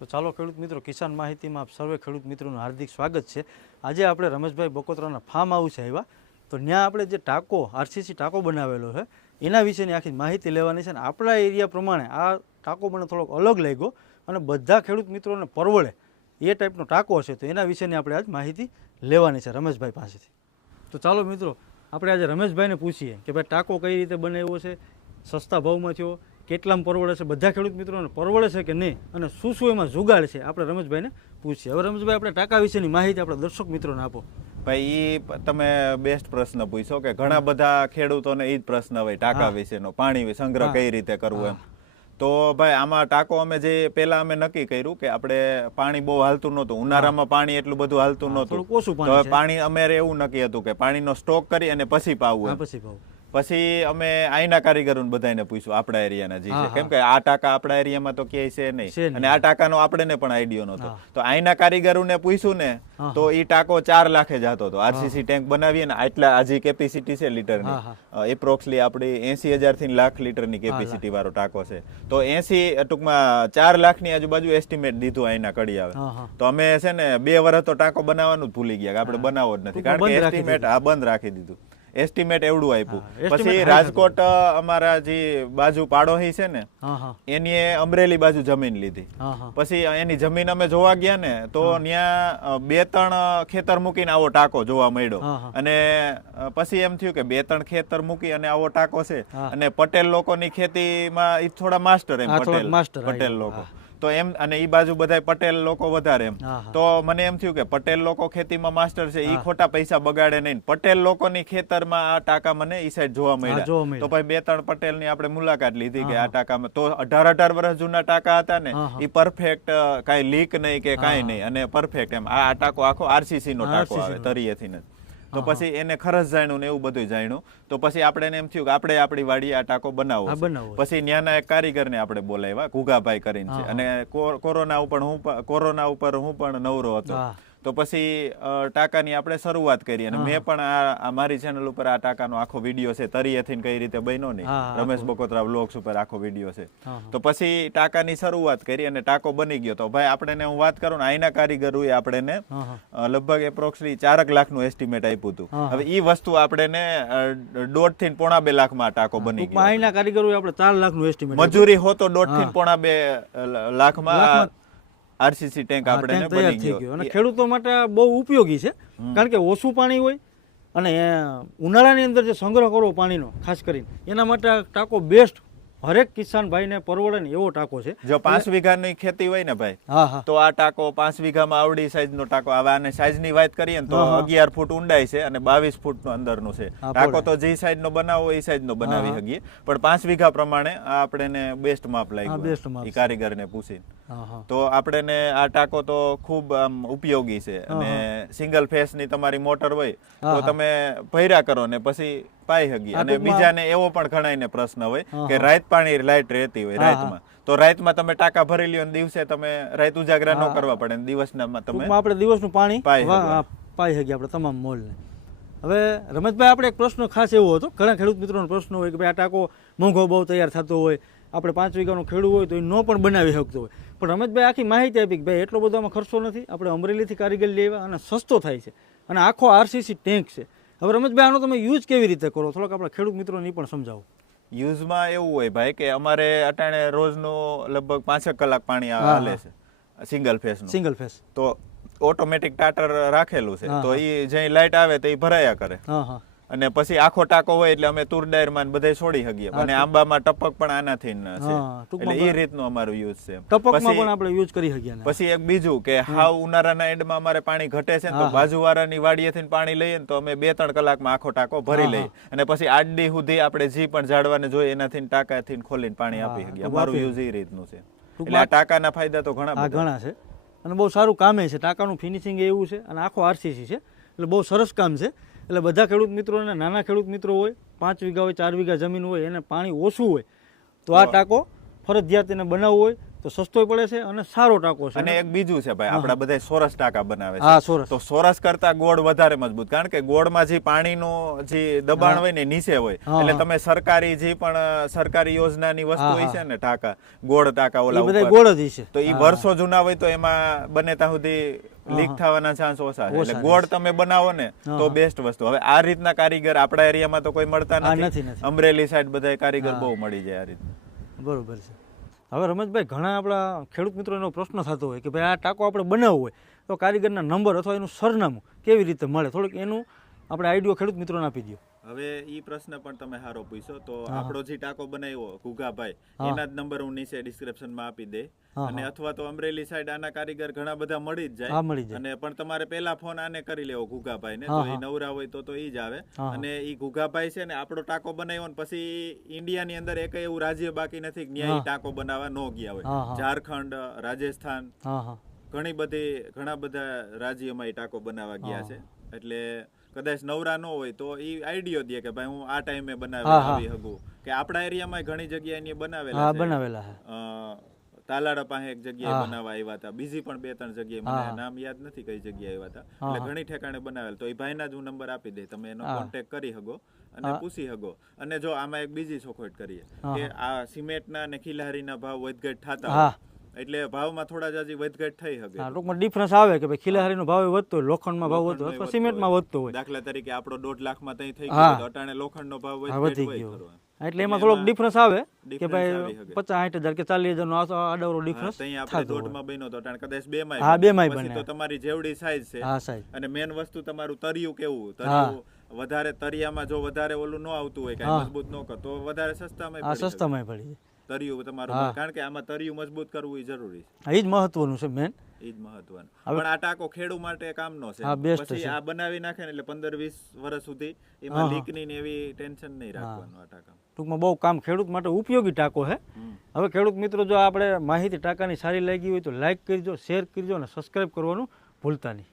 તો ચાલો ખેડૂત મિત્રો, કિસાન માહિતીમાં આપ સર્વે ખેડૂત મિત્રોનું હાર્દિક સ્વાગત છે. આજે આપણે રમેશભાઈ બકોત્રાના ફાર્મ હાઉસ આવ્યા. તો ત્યાં આપણે જે ટાંકો આરસીસી ટાંકો બનાવેલો છે, એના વિશેની આખી માહિતી લેવાની છે અને આપણા એરિયા પ્રમાણે આ ટાંકો મને થોડોક અલગ લાગ્યો અને બધા ખેડૂત મિત્રોને પરવડે એ ટાઈપનો ટાંકો છે તો એના વિશેની આપણે આજ માહિતી લેવાની છે રમેશભાઈ પાસેથી. તો ચાલો મિત્રો, આપણે આજે રમેશભાઈને પૂછીએ કે ભાઈ ટાંકો કઈ રીતે બનાવ્યો છે, સસ્તા ભાવમાં થયો કેટલામાં પરવડે છે? બધા ખેડૂત મિત્રોને પરવડે છે કે નહીં? અને શું શું એમાં જુગાડ છે? આપણે રમેશભાઈને પૂછીએ. હવે રમેશભાઈ આપણે ટાંકા વિશેની માહિતી આપણા દર્શક મિત્રોને આપો. ભાઈ તમે બેસ્ટ પ્રશ્ન પૂછો કે ઘણા બધા ખેડૂતોને એ જ પ્રશ્ન હોય ટાંકા. વિશેનો પાણી સંગ્રહ કઈ રીતે કરવું એમ? તો ભાઈ આમાં ટાંકો અમે જે પેલા અમે નક્કી કર્યું કે આપણે પાણી બહુ હાલતું નહોતું. ઉનાળામાં પાણી એટલું બધું હાલતું નહોતું. તો પાણી અમે એવું નક્કી હતું કે પાણીનો સ્ટોક કરી અને પછી પાવું. પછી ભાવ પછી અમે આઈના કારીગરોને બધાને પૂછ્યું આપણા એરિયાના જે છે? કેમ કે આ ટાંકા આપણા એરિયામાં તો ક્યાંય છે નહીં. અને આ ટાકાનો આપણને પણ આઈડિયો નહોતો. તો આઈના કારીગરોને પૂછ્યું ને તો એ ટાંકો ચાર લાખે જતો હતો. આરસીસી ટેન્ક બનાવીએ ને આટલા આજી કેપેસિટી છે લીટરની એપ્રોક્સલી આપણી એસી હજારથી લાખ લીટરની કેપેસિટી વાળો ટાંકો છે. તો એસી ટૂંકમાં ચાર લાખની આજુબાજુ એસ્ટિમેટ દીધું આઈના કડી આવે. તો અમે છે ને બે વર્ષ તો ટાંકો બનાવવાનું જ ભૂલી ગયા કે આપણે બનાવવો જ નથી. કારણ કે એસ્ટિમેટ આ બંધ રાખી દીધું. એસ્ટિમેટ એવડું આપ્યું. પછી રાજકોટ અમારા જે બાજુ પાડોશી છે ને એની અમરેલી બાજુ જમીન લીધી. પછી એની જમીન અમે જોવા ગયા ને તો ત્યાં બે ત્રણ ખેતર મૂકીને આવો ટાંકો જોવા મળ્યો. અને પછી એમ થયું કે બે ત્રણ ખેતર મૂકી અને આવો ટાંકો છે. અને પટેલ લોકોની ખેતીમાં ઈ થોડા માસ્ટર એમ પટેલ પટેલ લોકો. તો એમ અને ઈ બાજુ બધા પટેલ લોકો વધારે એમ. તો મને એમ થયું કે પટેલ લોકો ખેતીમાં માસ્ટર છે એ ખોટા પૈસા બગાડે નહીં પટેલ લોકોની ખેતરમાં આ ટાકા મને ઈ સાઈડ જોવા મળ્યા. તો ભાઈ બે ત્રણ પટેલની આપણે મુલાકાત લીધી કે આ ટાકામાં તો અઢાર અઢાર વર્ષ જૂના ટાકા હતા ને હા. પરફેક્ટ કાંઈ લીક નહીં કે કાંઈ. નહીં અને પરફેક્ટ એમ આ ટાકો આખો આરસીસી નો ટાકો આવે નો. તરીએથી જ તો પછી એને ખરસ જાણ્યું ને એવું બધું જાણ્યું. તો પછી આપણે એમ થયું કે આપણે આપણી વાડી આ ટાંકો છે. પછી ન્યાના એક કારીગરને આપણે બોલાવ્યા ગુગાભાઈ કરીને છે. અને કોરોના ઉપર હું કોરોના ઉપર હું પણ નવરો હતો. તો પછી ટાકાની આપણે શરૂઆત કરી અને મેં પણ આ મારી ચેનલ ઉપર આ ટાંકાનો આખો વીડિયો છે તરીએથી કઈ રીતે બન્યો ને હા, હા, રમેશ બકોત્રા બ્લોગ્સ ઉપર આખો વીડિયો છે. હા, હા. તો પછી ટાંકાની શરૂઆત કરી અને ટાંકો બની ગયો. તો ભાઈ આપણે હું વાત કરું ને આઈના કારીગરોએ આપણે હા હા. લગભગ એપ્રોક્સલી ચારક લાખનું એસ્ટિમેટ આપ્યું હતું. હા, હા. હવે ઈ વસ્તુ આપણે દોઢથી પોણા બે લાખમાં ટાંકો બની ગયો ગયો. કારીગર કારીગરોએ આપણે ચાર લાખનું એસ્ટિમેટ મજૂરી હોતો દોઢથી પોણા બે લાખમાં આરસીસી ટેન્ક આપણે તૈયાર થઈ ગયો. અને ખેડૂતો માટે બહુ ઉપયોગી છે કારણ કે ઓછું પાણી હોય અને ઉનાળાની અંદર જે સંગ્રહ કરવો પાણીનો ખાસ કરીને એના માટે ટાંકો બેસ્ટ હરેક કિસાન ભાઈને પરવડે ને એવો ટાંકો છે. જો પાંચ વીઘાની ખેતી હોય ને ભાઈ તો આ ટાંકો પાંચ વીઘામાં આવડી સાઈઝનો ટાંકો. આવે અને સાઈઝની વાત કરીએ ને તો. અગિયાર ફૂટ ઊંડાઈ છે અને બાવીસ ફૂટ અંદરનું છે. ટાંકો તો જે સાઈઝનો બનાવો એ સાઈઝનો બનાવી શકીએ. પણ પાંચ વીઘા પ્રમાણે આ આપણે બેસ્ટ માપ લાગ્યું એ છે. કારીગરને પૂછીને. તો આપણે આ ટાંકો તો ખૂબ આમ ઉપયોગી છે. અને સિંગલ ફેસની તમારી મોટર હોય તો તમે ભર્યા કરો ને પછી પાઈ હગી. અને બીજાને એવો પણ ઘણાયને પ્રશ્ન હોય કે રાત પાણી લાઈટ રહેતી હોય. રાતમાં. તો રાતમાં તમે ટાંકા ભરી લ્યો દિવસે તમે રાત ઉજાગરા ન કરવા પડે ને દિવસનામાં તમે આપણે દિવસનું પાણી પાઈ શકીએ આપણે તમામ મોલને. હવે રમેશભાઈ આપણે એક પ્રશ્ન ખાસ એવો હતો. ઘણા ખેડૂત મિત્રોનો પ્રશ્ન હોય કે ભાઈ આ ટાંકો મોંઘો બહુ તૈયાર થતો હોય. આપણે પાંચ વીઘાનો ખેડૂત હોય તો એ ન પણ બનાવી શકતો હોય. પણ રમેશભાઈ આખી માહિતી આપી કે ભાઈ એટલો બધો આમાં ખર્ચો નથી. આપણે અમરેલીથી કારીગર લેવા અને સસ્તો થાય છે. અને આખો આરસીસી ટેન્ક છે. હવે રમેશભાઈ આનો તમે યુઝ કેવી રીતે કરો? થોડોક આપણા ખેડૂત મિત્રોને પણ સમજાવો. યુઝમાં એવું હોય ભાઈ કે અમારે અટાણે રોજનું લગભગ પાંચેક કલાક પાણી હાલે છે સિંગલ ફેસ સિંગલ ફેસ. તો ઓટોમેટિક ટાટર રાખેલું છે તો એ જ્યાં લાઇટ આવે તો એ ભરાયા કરે. હા હા. અને પછી આખો ટાંકો હોય એટલે અમે તુર ડાયરમાં બધે છોડી શકીએ. અને આંબામાં ટપક પણ આનાથી છે. એટલે એ રીતનો અમારો યુઝ છે. ટપકમાં પણ આપણે યુઝ કરી શકીએ પછી એક બીજું કે હાવ ઉનાળાના એન્ડમાં અમારે પાણી ઘટે છે તો બાજુવાળાની વાડીએથી પાણી લઈએ તો અમે બે ત્રણ કલાકમાં આખો ટાંકો ભરી લઈએ. અને પછી આડડી સુધી આપણે જી પણ ઝાડવાને જોઈએ એનાથી ટાંકાથી ખોલીને પાણી આપી શકીએ. અમારું યુઝ એ રીતનું છે. એટલે આ ટાંકાના ફાયદા તો ઘણા ઘણા છે. અને બહુ સારું કામે છે. ટાંકાનું ફિનિશિંગ એવું છે અને આખો આરસીસી છે. એટલે બહુ સરસ કામ છે. એટલે બધા ખેડૂત મિત્રોને નાના ખેડૂત મિત્રો હોય પાંચ વીઘા હોય ચાર વીઘા જમીન હોય એને પાણી ઓછું હોય તો આ ટાંકો ફરજિયાત એને બનાવવો હોય તો સસ્તો પડે છે અને સારો ટાંકો છે. અને એક બીજું છે ભાઈ આપણા બધા સોરસ ટાંકા બનાવે છે. સોરસ. તો સોરસ કરતા ગોળ વધારે મજબૂત કારણ કે ગોળમાં જે પાણીનો જે દબાણ હોય ને નીચે હોય. એટલે તમે સરકારી જે પણ સરકારી યોજનાની વસ્તુ હોય છે ને ટાંકા ગોળ ટાંકા ઓલા બધા ગોળ જ છે. તો એ વર્ષો જૂના હોય તો એમાં બને ત્યાં સુધી લીક થવાના ચાન્સ ઓછા છે. એટલે ગોળ તમે બનાવો ને તો બેસ્ટ વસ્તુ. હવે આ રીતના કારીગર આપણા એરિયામાં તો કોઈ મળતા નથી. અમરેલી સાઈડ બધા કારીગર બહુ મળી જાય આ રીતના. બરોબર છે. હવે રમેશભાઈ ઘણા આપણા ખેડૂત મિત્રોનો પ્રશ્ન થતો હોય કે ભાઈ આ ટાંકો આપણે બનાવવો હોય તો કારીગરના નંબર અથવા એનું સરનામું કેવી રીતે મળે? થોડુંક એનું આપણે આઈડિયો ખેડૂત મિત્રોને આપી દો હવે ઈ પ્રશ્ન પણ તમે સારો પૂછો તો આપણો જે ટાકો બનાવ્યો ગુગાભાઈ એના જ નંબર હું નીચે ડિસ્ક્રિપ્શનમાં આપી દે. અને અથવા તો અમરેલી સાઈડ આના કારીગર ઘણા બધા મળી જ જાય. અને પણ તમારે પેલા ફોન આને કરી લેવો ગુગાભાઈ ને તો એ નવરા હોય તો તો ઈ જ આવે. અને ઈ ગુગાભાઈ છે ને આપણો ટાંકો બનાવ્યો ને પછી ઇન્ડિયાની અંદર એક એવું રાજ્ય બાકી નથી કે ન્યાય. ટાંકો બનાવવા ન ગયા હોય. ઝારખંડ રાજસ્થાન ઘણી બધી ઘણા બધા રાજ્યમાં એ ટાંકો બનાવવા ગયા છે. એટલે કદાચ નવરા ન હોય તો એ આઈડિયો દે કે ભાઈ હું આ ટાઈમે બનાવી હા, હા. આવી શકું. કે આપણા એરિયામાં ઘણી જગ્યાએ એની બનાવેલા છે. બનાવેલા છે. તાલાડા પાસે એક જગ્યાએ. બનાવવા આવ્યા હતા. બીજી પણ બે ત્રણ જગ્યાએ મને નામ યાદ નથી કઈ જગ્યાએ આવ્યા હતા. એટલે ઘણી ઠેકાણે બનાવેલ. તો એ ભાઈના જ હું નંબર આપી દે. તમે એનો કોન્ટેક કોન્ટેક્ટ કરી શકો અને પૂછી શકો. અને જો આમાં એક બીજી ચોખવટ કરીએ કે આ સિમેન્ટના અને ખિલારીના ભાવ વધઘટ થતા હોય એટલે ભાવમાં થોડા જાજી વધઘટ થઈ શકે હા ટૂંકમાં ડિફરન્સ આવે કે ભાઈ ખીલાહારીનો ભાવ વધતો હોય લોખંડમાં ભાવ વધતો હોય અથવા સિમેન્ટમાં વધતો હોય. દાખલા તરીકે આપણો દોઢ લાખમાં તઈ થઈ ગયો તો અટાણે લોખંડનો ભાવ વધી ગયો. એટલે એમાં થોડોક ડિફરન્સ આવે કે ભાઈ પચાસ સાઠ હજાર કે ચાલીસ હજાર નો હા, ડિફરન્સ આપણે દોઢમાં બન્યો તો અટાણે કદાચ બે માં હા, બે માં બને. તો તમારી જેવડી સાઈઝ છે. હા સાઈઝ અને મેન વસ્તુ તમારું તરિયું કેવું? તરિયું વધારે તરિયામાં જો વધારે ઓલું ન આવતું હોય કાંઈ મજબૂત ન કરતો વધારે સસ્તામાં સસ્તામાં પડી તરિયું તમારું કારણ કે આમાં તરિયું મજબૂત કરવું એ જરૂરી છે. એ જ મહત્વનું છે મેન એ જ મહત્વનું. પણ આ ટાંકો ખેડૂ માટે કામનો છે. પછી આ બનાવી નાખે ને એટલે પંદર વીસ વર્ષ સુધી એમાં લીકની ને એવી ટેન્શન નહીં રાખવાનું આ ટાંકા ટૂંકમાં બહુ કામ ખેડૂત માટે ઉપયોગી ટાંકો છે હવે ખેડૂત મિત્રો જો આપણે માહિતી ટાંકાની સારી લાગી હોય તો લાઈક કરજો શેર કરજો અને સબસ્ક્રાઈબ કરવાનું ભૂલતા નહીં.